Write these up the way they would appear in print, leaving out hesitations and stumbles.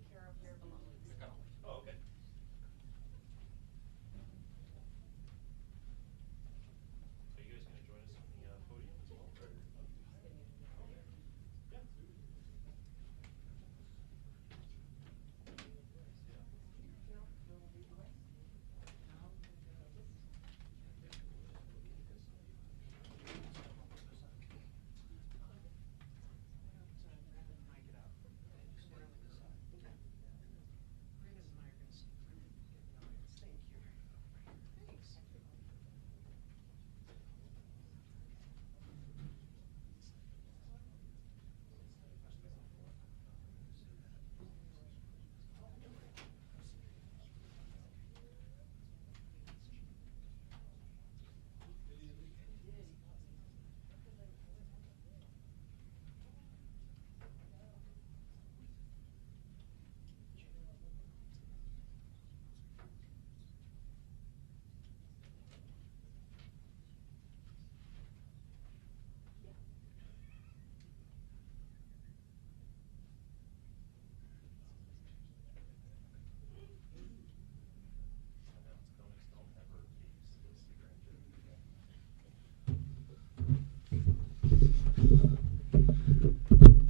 take care of your belongings. Oh, okay. Are you guys going to join us on the podium as well? Or? Yeah.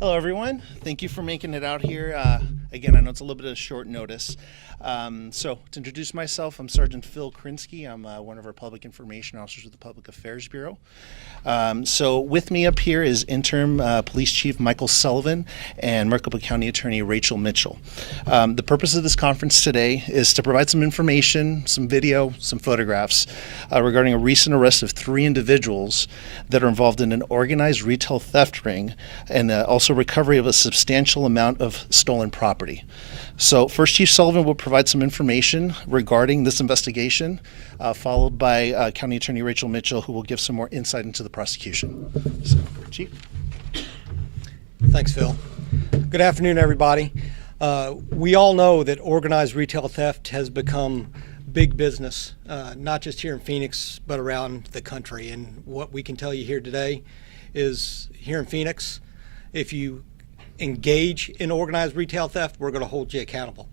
Hello, everyone. Thank you for making it out here. Again, I know it's a little bit of short notice. So to introduce myself, I'm Sergeant Phil Krinsky. I'm one of our public information officers with the Public Affairs Bureau. So with me up here is Interim Police Chief Michael Sullivan and Maricopa County Attorney Rachel Mitchell. The purpose of this conference today is to provide some information, some video, some photographs regarding a recent arrest of 3 individuals that are involved in an organized retail theft ring and also recovery of a substantial amount of stolen property. So first, Chief Sullivan will provide some information regarding this investigation, followed by County Attorney Rachel Mitchell, who will give some more insight into the prosecution. So, Chief. Thanks, Phil. Good afternoon, everybody. We all know that organized retail theft has become big business, not just here in Phoenix, but around the country. And what we can tell you here today is here in Phoenix, if you engage in organized retail theft, we're going to hold you accountable.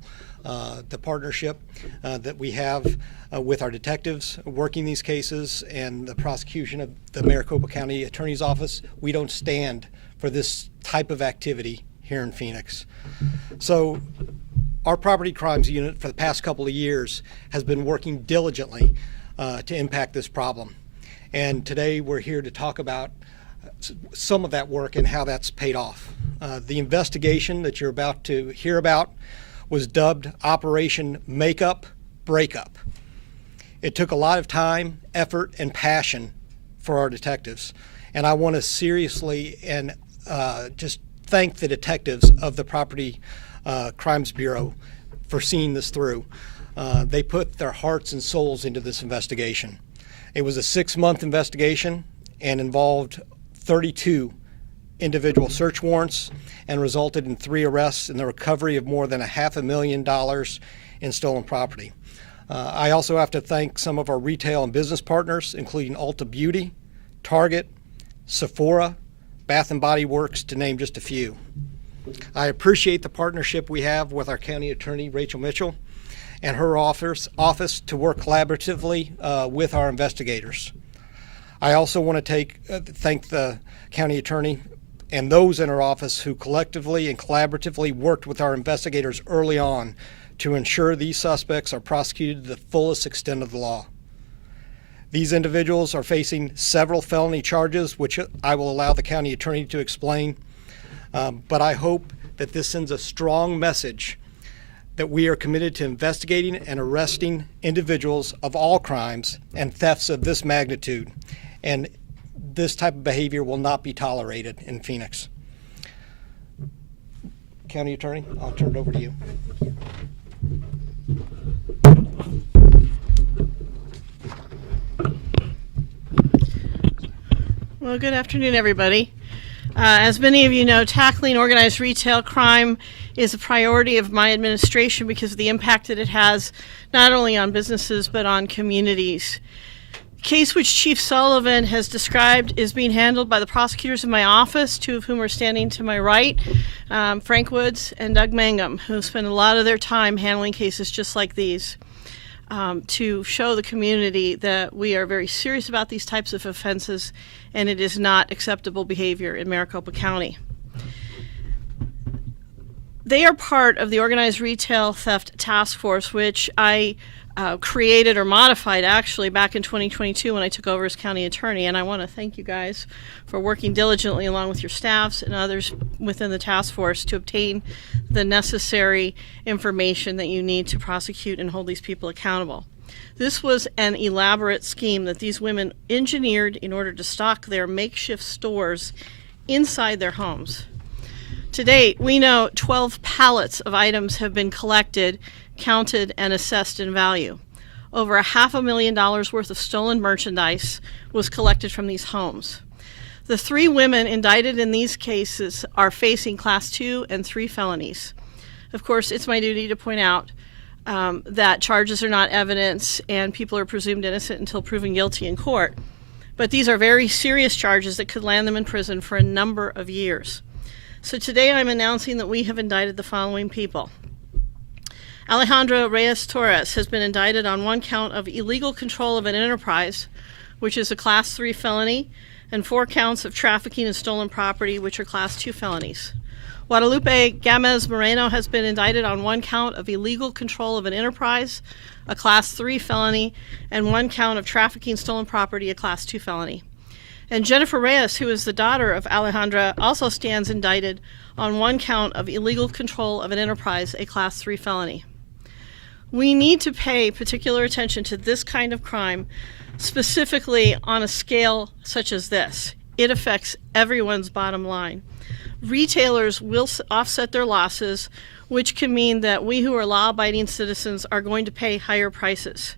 The partnership that we have with our detectives working these cases and the prosecution of the Maricopa County Attorney's Office, we don't stand for this type of activity here in Phoenix. So our property crimes unit for the past couple of years has been working diligently to impact this problem. And today we're here to talk about some of that work and how that's paid off. The investigation that you're about to hear about was dubbed Operation Makeup Breakup. It took a lot of time, effort, and passion for our detectives. And I want to seriously and just thank the detectives of the Property Crimes Bureau for seeing this through. They put their hearts and souls into this investigation. It was a 6-month investigation and involved 32 individual search warrants and resulted in 3 arrests and the recovery of more than $500,000 in stolen property. I also have to thank some of our retail and business partners, including Ulta Beauty, Target, Sephora, Bath and Body Works, to name just a few. I appreciate the partnership we have with our County Attorney, Rachel Mitchell, and her office to work collaboratively with our investigators. I also want to thank the County Attorney and those in her office who collectively and collaboratively worked with our investigators early on to ensure these suspects are prosecuted to the fullest extent of the law. These individuals are facing several felony charges, which I will allow the County Attorney to explain, but I hope that this sends a strong message that we are committed to investigating and arresting individuals of all crimes and thefts of this magnitude, and this type of behavior will not be tolerated in Phoenix. County Attorney, I'll turn it over to you. Well, good afternoon, everybody. As many of you know, tackling organized retail crime is a priority of my administration because of the impact that it has not only on businesses but on communities. case which Chief Sullivan has described is being handled by the prosecutors in my office, two of whom are standing to my right, Frank Woods and Doug Mangum, who spend a lot of their time handling cases just like these, to show the community that we are very serious about these types of offenses and it is not acceptable behavior in Maricopa County. They are part of the Organized Retail Theft Task Force, which I created or modified actually back in 2022 when I took over as county attorney, and I want to thank you guys for working diligently along with your staffs and others within the task force to obtain the necessary information that you need to prosecute and hold these people accountable. This was an elaborate scheme that these women engineered in order to stock their makeshift stores inside their homes. To date, we know 12 pallets of items have been collected, counted, and assessed in value. Over $500,000 worth of stolen merchandise was collected from these homes. The 3 women indicted in these cases are facing Class 2 and 3 felonies. Of course, it's my duty to point out that charges are not evidence and people are presumed innocent until proven guilty in court. But these are very serious charges that could land them in prison for a number of years. So today I'm announcing that we have indicted the following people. Alejandra Reyes Torres has been indicted on 1 count of illegal control of an enterprise, which is a Class 3 felony, and 4 counts of trafficking and stolen property, which are Class 2 felonies. Guadalupe Gamez Moreno has been indicted on 1 count of illegal control of an enterprise, a Class 3 felony, and 1 count of trafficking stolen property, a Class 2 felony. And Jennifer Reyes, who is the daughter of Alejandra, also stands indicted on 1 count of illegal control of an enterprise, a Class 3 felony. We need to pay particular attention to this kind of crime, specifically on a scale such as this. It affects everyone's bottom line. Retailers will offset their losses, which can mean that we who are law-abiding citizens are going to pay higher prices.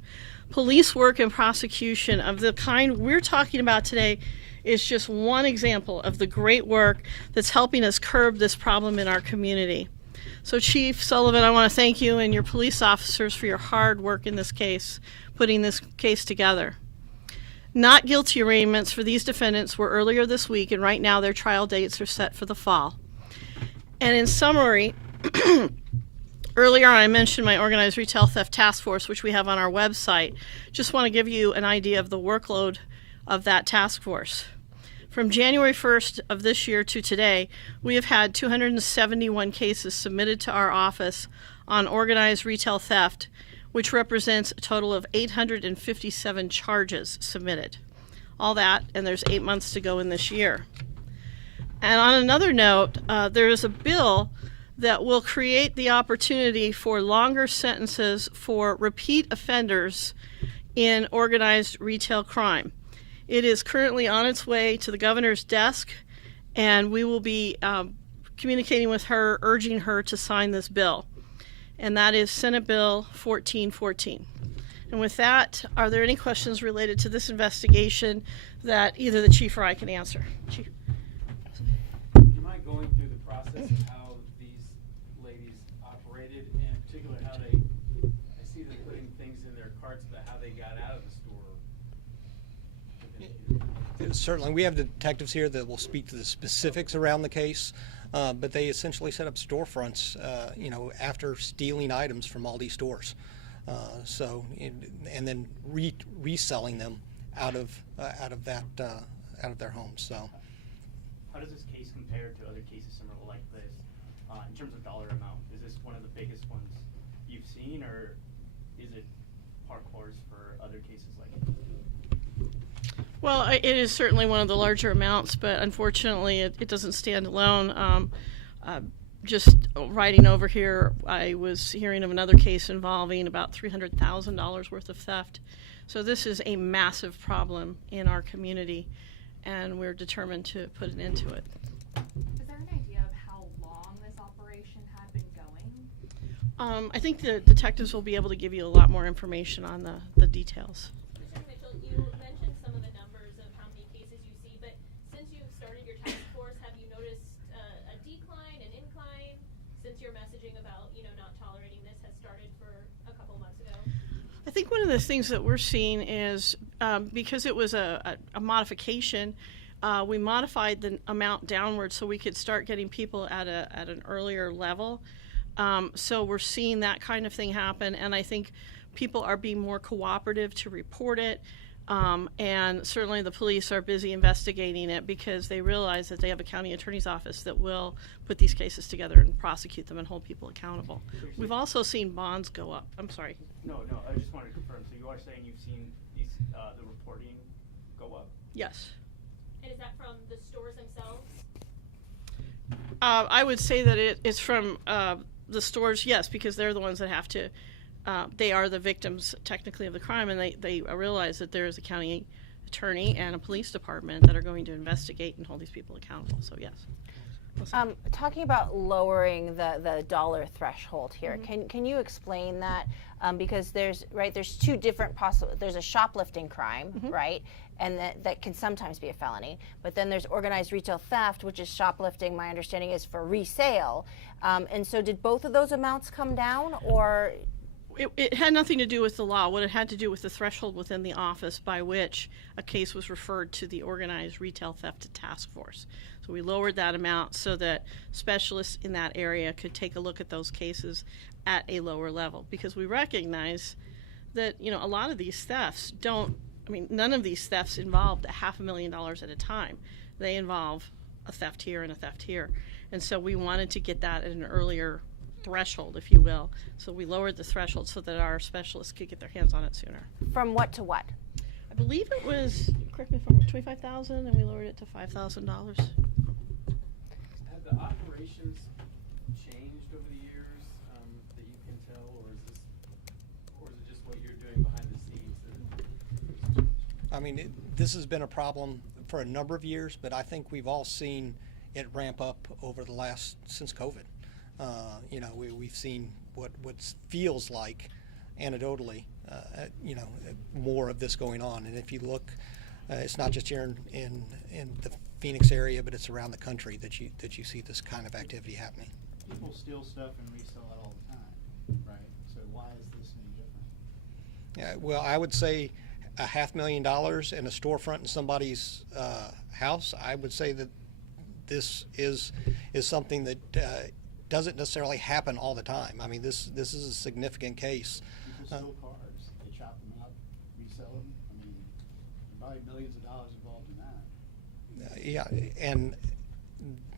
Police work and prosecution of the kind we're talking about today is just one example of the great work that's helping us curb this problem in our community. So Chief Sullivan, I want to thank you and your police officers for your hard work in this case, putting this case together. Not guilty arraignments for these defendants were earlier this week, and right now their trial dates are set for the fall. And in summary, earlier I mentioned my Organized Retail Theft Task Force, which we have on our website. Just want to give you an idea of the workload of that task force. From January 1st of this year to today, we have had 271 cases submitted to our office on organized retail theft, which represents a total of 857 charges submitted. All that, and there's 8 months to go in this year. And on another note, there is a bill that will create the opportunity for longer sentences for repeat offenders in organized retail crime. It is currently on its way to the governor's desk, and we will be communicating with her, urging her to sign this bill. And that is Senate Bill 1414. And with that, are there any questions related to this investigation that either the chief or I can answer? Chief. Do you mind going through the process of how these ladies operated, and in particular how I see them putting things in their carts, but how they got out of the store? Certainly, we have detectives here that will speak to the specifics around the case, but they essentially set up storefronts, after stealing items from all these stores, and then reselling them out of their homes. So, how does this case compare to other cases similar like this in terms of dollar amount? Is this one of the biggest ones you've seen, or is it par course for other cases like it? Well, it is certainly one of the larger amounts, but unfortunately it doesn't stand alone. Just riding over here, I was hearing of another case involving about $300,000 worth of theft. So this is a massive problem in our community, and we're determined to put an end to it. Is there an idea of how long this operation had been going? I think the detectives will be able to give you a lot more information on the details. Mr. Mitchell, you mentioned some of the numbers of how many cases you see, but since you've started your task force, have you noticed a decline, an incline, since your messaging about, not tolerating this has started for a couple months ago? I think one of the things that we're seeing is because it was a modification, we modified the amount downward so we could start getting people at an earlier level. So we're seeing that kind of thing happen, and I think people are being more cooperative to report it. And certainly the police are busy investigating it because they realize that they have a county attorney's office that will put these cases together and prosecute them and hold people accountable. We've also seen bonds go up. I'm sorry. No, I just wanted to confirm. So you are saying you've seen these the reporting go up? Yes. And is that from the stores themselves? I would say that it's from the stores, yes, because they're the ones that have to. They are the victims technically of the crime, and they realize that there is a county attorney and a police department that are going to investigate and hold these people accountable. So yes. Talking about lowering the dollar threshold here, can you explain that? Because there's two different possible. There's a shoplifting crime, right, and that can sometimes be a felony. But then there's organized retail theft, which is shoplifting. My understanding is for resale. And so, did both of those amounts come down, or? It had nothing to do with the law. What it had to do with the threshold within the office by which a case was referred to the Organized Retail Theft Task Force. So we lowered that amount so that specialists in that area could take a look at those cases at a lower level, because we recognize that, you know, a lot of these thefts none of these thefts involved $500,000 at a time. They involve a theft here and a theft here. And so we wanted to get that at an earlier threshold, if you will. So we lowered the threshold so that our specialists could get their hands on it sooner. From what to what? I believe it was, correct me if I'm wrong, $25,000, and we lowered it to $5,000. Have the operations changed over the years that you can tell, or is it just what you're doing behind the scenes? I mean, this has been a problem for a number of years, but I think we've all seen it ramp up over the since COVID. You know, we've seen what feels like, anecdotally, you know, more of this going on. And if you look, it's not just here in the Phoenix area, but it's around the country that you see this kind of activity happening. People steal stuff and resell it all the time, right? So why is this any different? Yeah, well, I would say $500,000 in a storefront in somebody's house. I would say that this is something that doesn't necessarily happen all the time. I mean, this is a significant case. People steal cars, they chop them up, resell them. I mean, probably millions of dollars involved in that. Yeah, and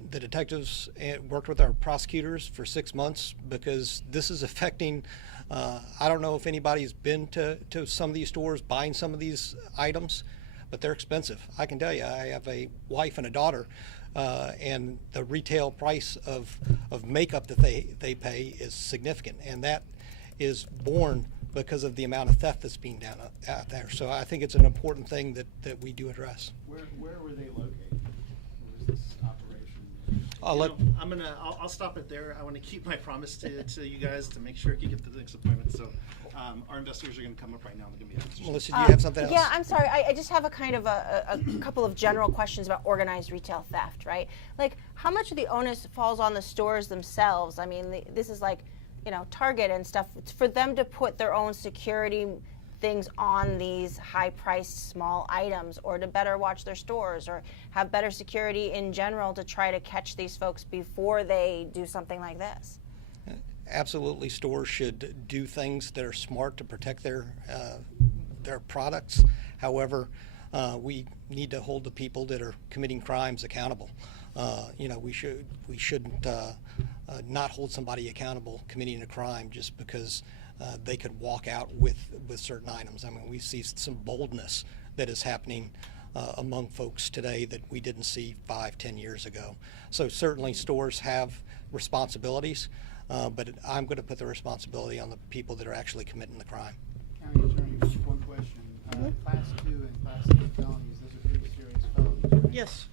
the detectives worked with our prosecutors for 6 months because this is affecting. I don't know if anybody's been to some of these stores buying some of these items, but they're expensive. I can tell you, I have a wife and a daughter. And the retail price of makeup that they pay is significant, and that is born because of the amount of theft that's being done out there. So I think it's an important thing that we do address. Where were they located? Where was this operation? I'll stop it there. I want to keep my promise to you guys to make sure you get to the next appointment. So our investigators are going to come up right now. They're going to be answering. Melissa, do you have something else? Yeah, I'm sorry. I just have a kind of a couple of general questions about organized retail theft, right? Like, how much of the onus falls on the stores themselves? I mean, this is like, you know, Target and stuff. It's for them to put their own security things on these high-priced small items, or to better watch their stores, or have better security in general to try to catch these folks before they do something like this. Absolutely, stores should do things that are smart to protect their products. However, we need to hold the people that are committing crimes accountable. You know, we shouldn't not hold somebody accountable committing a crime just because they could walk out with certain items. I mean, we see some boldness that is happening among folks today that we didn't see 5-10 years ago. So certainly stores have responsibilities, but I'm going to put the responsibility on the people that are actually committing the crime. County Attorney, just one question. Class 2 and Class 3 felonies, those are pretty serious felonies, right? Yes.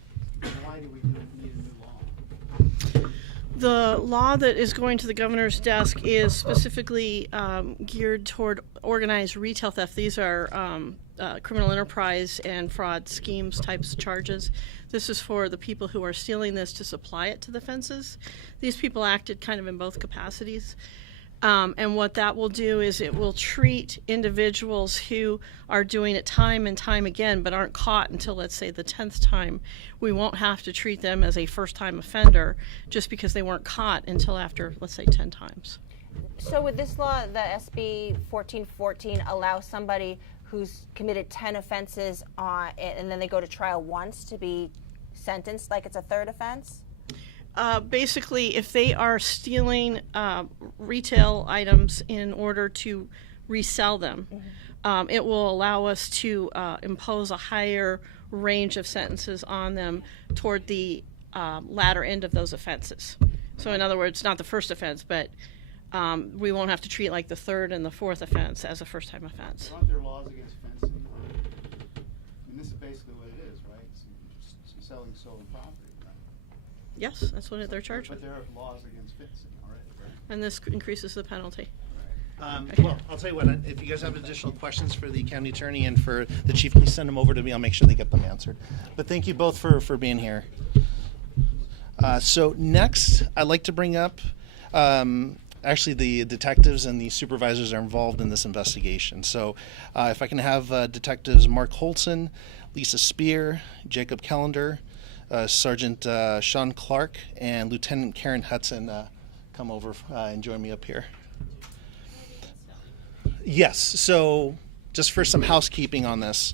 Why do we need a new law? The law that is going to the governor's desk is specifically geared toward organized retail theft. These are criminal enterprise and fraud schemes types charges. This is for the people who are stealing this to supply it to the fences. These people acted kind of in both capacities. And what that will do is it will treat individuals who are doing it time and time again but aren't caught until, let's say, the 10th time. We won't have to treat them as a first-time offender just because they weren't caught until after, let's say, 10 times. So with this law, the SB 1414 allows somebody who's committed 10 offenses and then they go to trial once to be sentenced like it's a third offense? Basically, if they are stealing retail items in order to resell them, it will allow us to impose a higher range of sentences on them toward the latter end of those offenses. So in other words, not the first offense, but we won't have to treat like the third and the fourth offense as a first-time offense. Aren't there laws against fencing? I mean, this is basically what it is, right? It's selling stolen property, right? Yes, that's what they're charged with. But there are laws against fencing already, right? And this increases the penalty. Well, I'll tell you what, if you guys have additional questions for the county attorney and for the chief, please send them over to me. I'll make sure they get them answered. But thank you both for being here. So next, I'd like to bring up, actually the detectives and the supervisors are involved in this investigation. So if I can have detectives Mark Holson, Lisa Spear, Jacob Callender, Sergeant Sean Clark, and Lieutenant Karen Hudson come over and join me up here. Yes, so just for some housekeeping on this,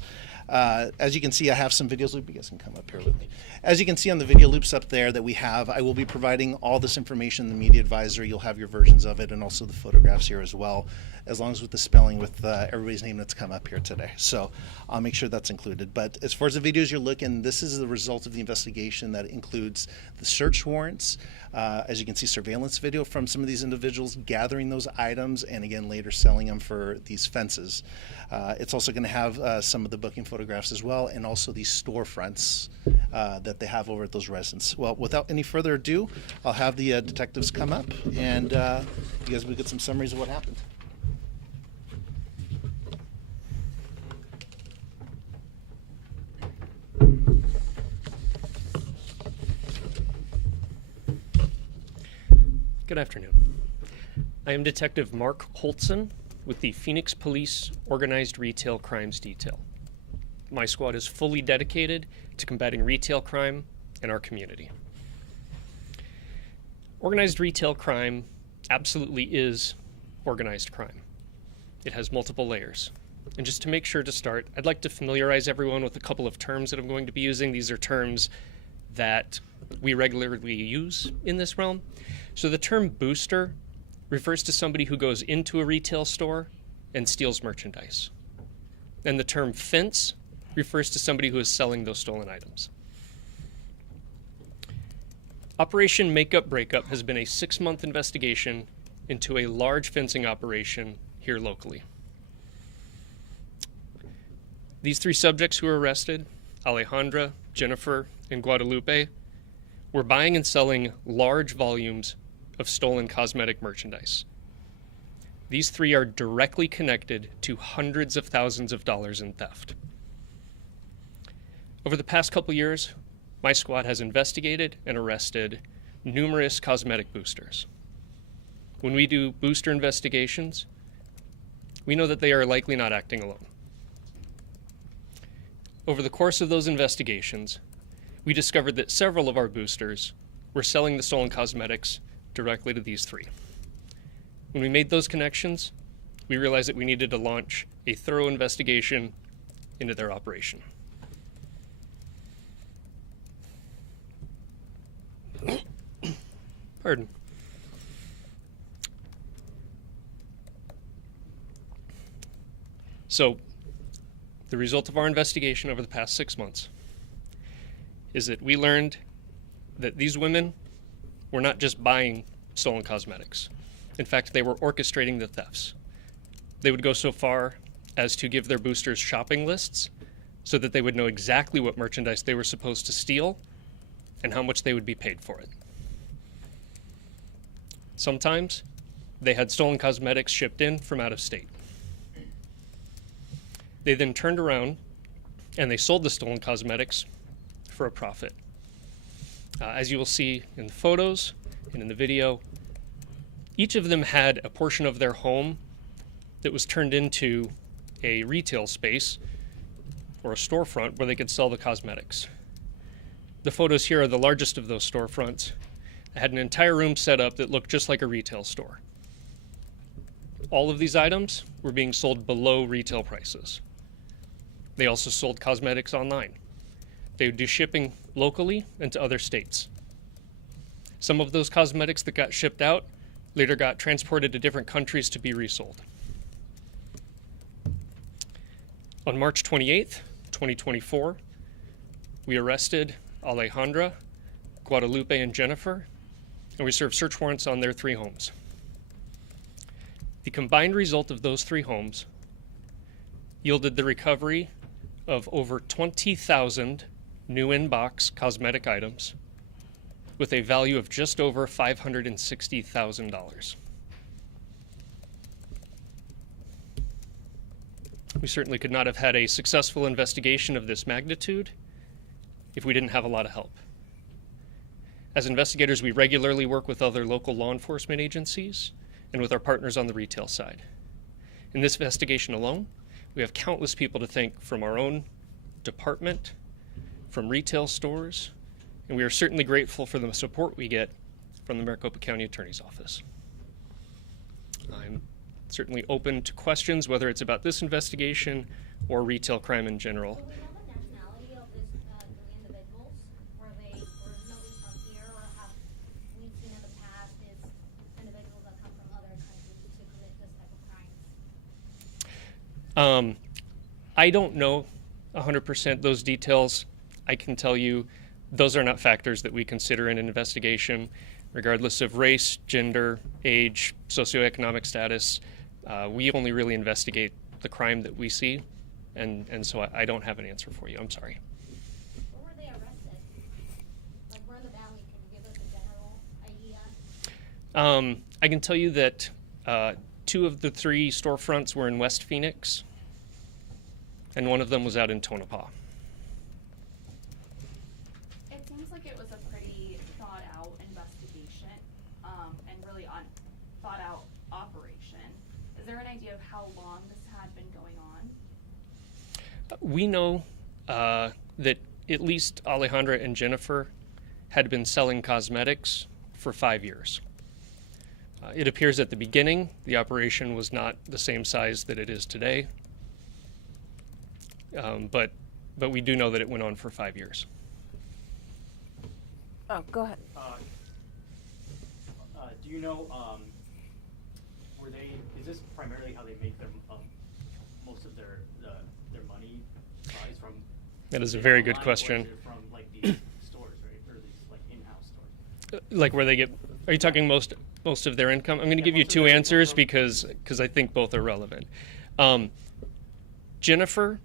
as you can see, I have some videos. You guys can come up here with me. As you can see on the video loops up there that we have, I will be providing all this information in the media advisory. You'll have your versions of it and also the photographs here as well, as long as with the spelling with everybody's name that's come up here today. So I'll make sure that's included. But as far as the videos you're looking, this is the result of the investigation that includes the search warrants. As you can see, surveillance video from some of these individuals gathering those items and again later selling them for these fences. It's also going to have some of the booking photographs as well, and also these storefronts that they have over at those residences. Well, without any further ado, I'll have the detectives come up and you guys will get some summaries of what happened. Good afternoon. I am Detective Mark Holson with the Phoenix Police Organized Retail Crimes Detail. My squad is fully dedicated to combating retail crime in our community. Organized retail crime absolutely is organized crime. It has multiple layers. And just to make sure to start, I'd like to familiarize everyone with a couple of terms that I'm going to be using. These are terms that we regularly use in this realm. So the term booster refers to somebody who goes into a retail store and steals merchandise. And the term fence refers to somebody who is selling those stolen items. Operation Makeup Breakup has been a 6-month investigation into a large fencing operation here locally. These 3 subjects who were arrested, Alejandra, Jennifer, and Guadalupe, were buying and selling large volumes of stolen cosmetic merchandise. These 3 are directly connected to hundreds of thousands of dollars in theft. Over the past couple years, my squad has investigated and arrested numerous cosmetic boosters. When we do booster investigations, we know that they are likely not acting alone. Over the course of those investigations, we discovered that several of our boosters were selling the stolen cosmetics directly to these 3. When we made those connections, we realized that we needed to launch a thorough investigation into their operation. Pardon. So, the result of our investigation over the past 6 months is that we learned that these women were not just buying stolen cosmetics. In fact, they were orchestrating the thefts. They would go so far as to give their boosters shopping lists so that they would know exactly what merchandise they were supposed to steal and how much they would be paid for it. Sometimes they had stolen cosmetics shipped in from out of state. They then turned around and they sold the stolen cosmetics for a profit. As you will see in the photos and in the video, Each of them had a portion of their home that was turned into a retail space or a storefront where they could sell the cosmetics. The photos here are the largest of those storefronts. It had an entire room set up that looked just like a retail store. All of these items were being sold below retail prices. They also sold cosmetics online. They would do shipping locally and to other states. Some of those cosmetics that got shipped out later got transported to different countries to be resold. On March 28th, 2024, we arrested Alejandra, Guadalupe, and Jennifer, and we served search warrants on their 3 homes. The combined result of those 3 homes yielded the recovery of over 20,000 new in-box cosmetic items with a value of just over $560,000. We certainly could not have had a successful investigation of this magnitude if we didn't have a lot of help. As investigators, we regularly work with other local law enforcement agencies and with our partners on the retail side. In this investigation alone, we have countless people to thank from our own department, from retail stores, and we are certainly grateful for the support we get from the Maricopa County Attorney's Office. I'm certainly open to questions, whether it's about this investigation or retail crime in general. Do we know the nationality of the individuals? Were they originally from here, or have we seen in the past these individuals that come from other countries to commit this type of crimes? I don't know 100% those details. I can tell you those are not factors that we consider in an investigation, regardless of race, gender, age, socioeconomic status. We only really investigate the crime that we see, and so I don't have an answer for you. I'm sorry. Where were they arrested? Like, where in the valley? Can you give us a general idea? I can tell you that 2 of the 3 storefronts were in West Phoenix, and one of them was out in Tonopah. It seems like it was a pretty thought out investigation, and really thought out operation. Is there an idea of how long this had been going on? We know that at least Alejandra and Jennifer had been selling cosmetics for 5 years. It appears at the beginning the operation was not the same size that it is today, but we do know that it went on for 5 years. Oh, go ahead. Do you know, is this primarily how they make their most of their money buys from? That is a very good online, question. Or is it from like these stores, right, or these like in-house stores? Like where they get, are you talking most of their income? I'm going to give you most of 2 their answers income. because I think both are relevant. Jennifer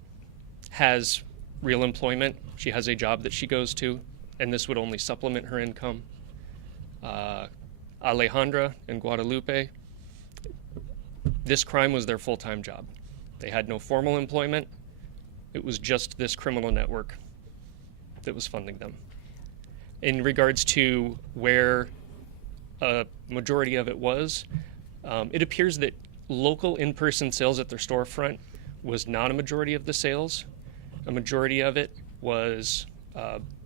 has real employment. She has a job that she goes to, and this would only supplement her income. Alejandra and Guadalupe, this crime was their full-time job. They had no formal employment. It was just this criminal network that was funding them. In regards to where a majority of it was, it appears that local in-person sales at their storefront was not a majority of the sales. A majority of it was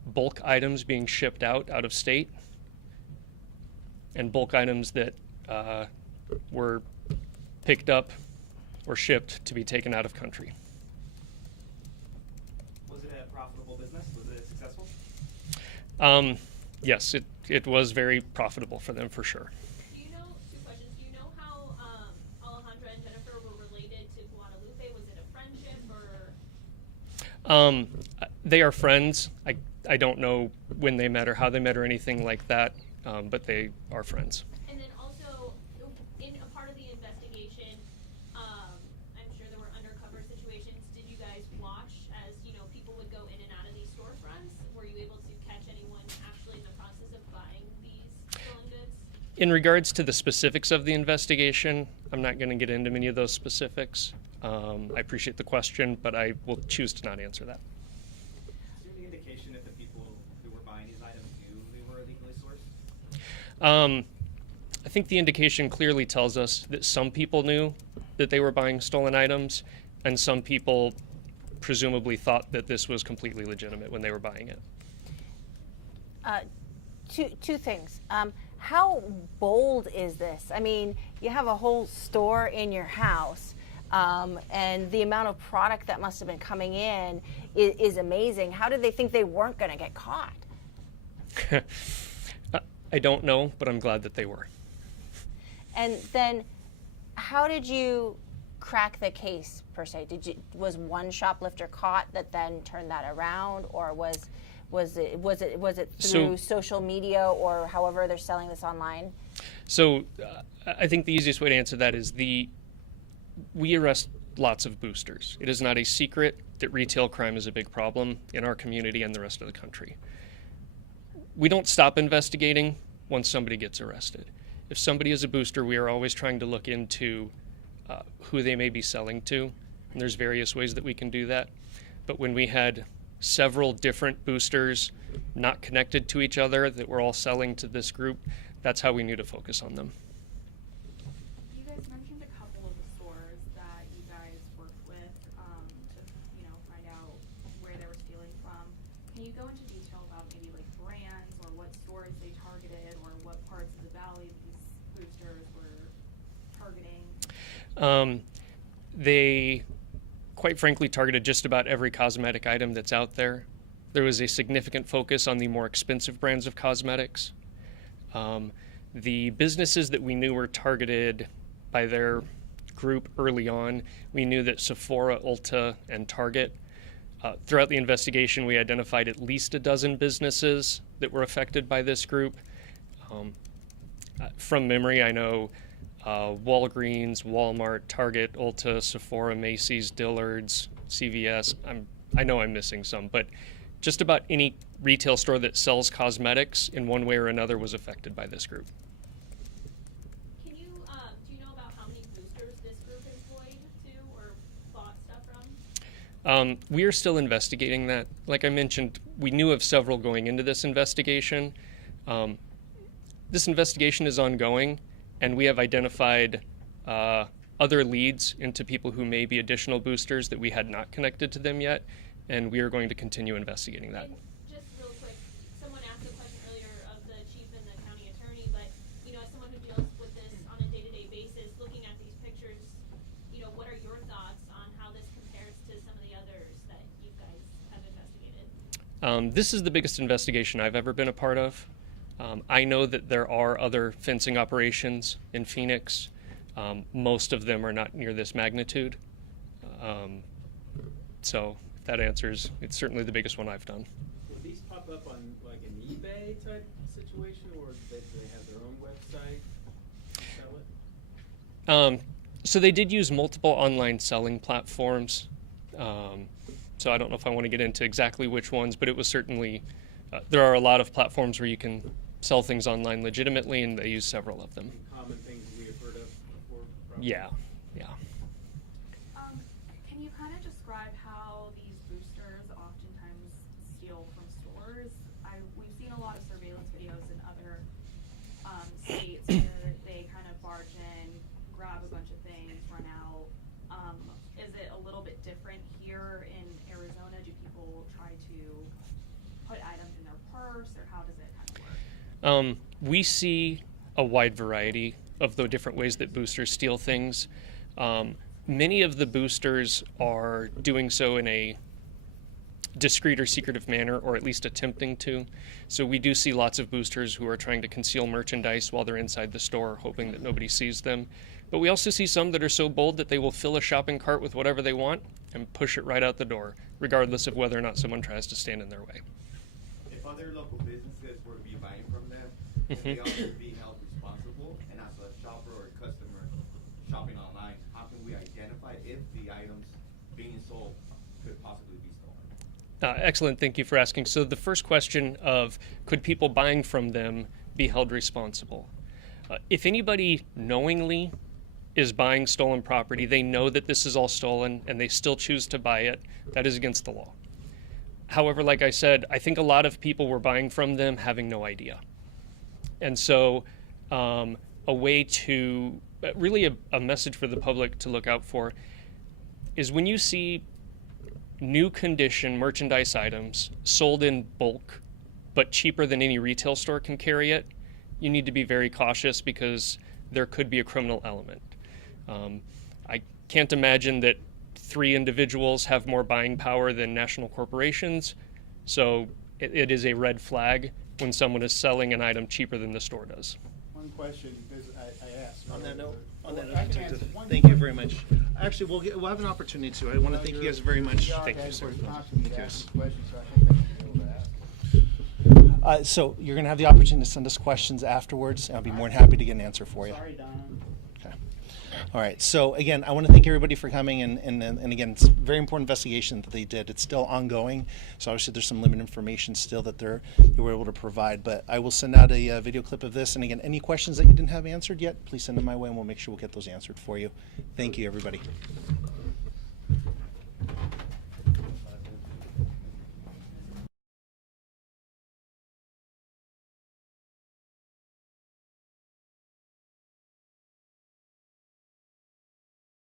bulk items being shipped out of state, and bulk items that were picked up or shipped to be taken out of country. Was it a profitable business? Was it successful? Yes, it was very profitable for them, for sure. Do you know, 2 questions, do you know how Alejandra and Jennifer were related to Guadalupe? Was it a friendship, or? They are friends. I don't know when they met or how they met or anything like that, but they are friends. And then also, in a part of the investigation, I'm sure there were undercover situations. Did you guys watch as, people would go in and out of these storefronts? Were you able to catch anyone actually in the process of buying these stolen goods? In regards to the specifics of the investigation, I'm not going to get into many of those specifics. I appreciate the question, but I will choose to not answer that. Is there any indication that the people who were buying these items knew they were illegally sourced? I think the indication clearly tells us that some people knew that they were buying stolen items, and some people presumably thought that this was completely legitimate when they were buying it. Two things. How bold is this? I mean, you have a whole store in your house, and the amount of product that must have been coming in is amazing. How did they think they weren't going to get caught? I don't know, but I'm glad that they were. And then, how did you crack the case per se? Was one shoplifter caught that then turned that around, or was it through social media or however they're selling this online? So I think the easiest way to answer that is we arrest lots of boosters. It is not a secret that retail crime is a big problem in our community and the rest of the country. We don't stop investigating once somebody gets arrested. If somebody is a booster, we are always trying to look into who they may be selling to, and there's various ways that we can do that. But when we had several different boosters not connected to each other that were all selling to this group, that's how we knew to focus on them. You guys mentioned a couple of the stores that you guys worked with to find out where they were stealing from. Can you go into detail about maybe like brands or what stores they targeted or what parts of the valley these boosters were targeting? They quite frankly targeted just about every cosmetic item that's out there. There was a significant focus on the more expensive brands of cosmetics. The businesses that we knew were targeted by their group early on, we knew that Sephora, Ulta, and Target. Throughout the investigation, we identified at least a dozen businesses that were affected by this group. From memory, I know Walgreens, Walmart, Target, Ulta, Sephora, Macy's, Dillard's, CVS. I know I'm missing some, but just about any retail store that sells cosmetics in one way or another was affected by this group. Can you, do you know about how many boosters this group employed too, or bought stuff from? We are still investigating that. Like I mentioned, we knew of several going into this investigation. This investigation is ongoing, and we have identified other leads into people who may be additional boosters that we had not connected to them yet, and we are going to continue investigating that. And just real quick, someone asked a question earlier of the chief and the county attorney, but as someone who deals with this on a day-to-day basis, looking at these pictures, what are your thoughts on how this compares to some of the others that you guys have investigated? This is the biggest investigation I've ever been a part of. I know that there are other fencing operations in Phoenix. Most of them are not near this magnitude. So if that answers, it's certainly the biggest one I've done. Will these pop up on like an eBay type situation, or do they have their own website to sell it? So they did use multiple online selling platforms. So I don't know if I want to get into exactly which ones, but it was certainly, there are a lot of platforms where you can sell things online legitimately, and they use several of them. Common things we have heard of before? Probably? Yeah. Can you kind of describe how these boosters oftentimes steal from stores? We've seen a lot of surveillance videos in other states where they kind of barge in, grab a bunch of things, run out. Is it a little bit different here in Arizona? Do people try to put items in their purse, or how does it kind of work? We see a wide variety of the different ways that boosters steal things. Many of the boosters are doing so in a discreet or secretive manner, or at least attempting to. So we do see lots of boosters who are trying to conceal merchandise while they're inside the store, hoping that nobody sees them. But we also see some that are so bold that they will fill a shopping cart with whatever they want and push it right out the door, regardless of whether or not someone tries to stand in their way. If other local businesses were to be buying from them, and they also be held responsible, and as a shopper or customer shopping online, how can we identify if the items being sold could possibly be stolen? Excellent, thank you for asking. So the first question of could people buying from them be held responsible? If anybody knowingly is buying stolen property, they know that this is all stolen and they still choose to buy it, that is against the law. However, like I said, I think a lot of people were buying from them having no idea. And so a way to really a message for the public to look out for is when you see new condition merchandise items sold in bulk but cheaper than any retail store can carry it, you need to be very cautious because there could be a criminal element. I can't imagine that 3 individuals have more buying power than national corporations, so it is a red flag when someone is selling an item cheaper than the store does. One question, because I asked. On that note, Well, I can Detective, answer one thank you question. very much. Actually, we'll have an opportunity to. I want to thank you guys very much. Thank you, sir. Thank So you're going to have the opportunity to send us questions afterwards, and I'll be more than happy to get an answer for you. Sorry, Donna. Okay. All right. So again, I want to thank everybody for coming, and again, it's a very important investigation that they did. It's still ongoing, so obviously there's some limited information still that they were able to provide. But I will send out a video clip of this, and again, any questions that you didn't have answered yet, please send them my way, and we'll make sure we'll get those answered for you. Thank you, everybody.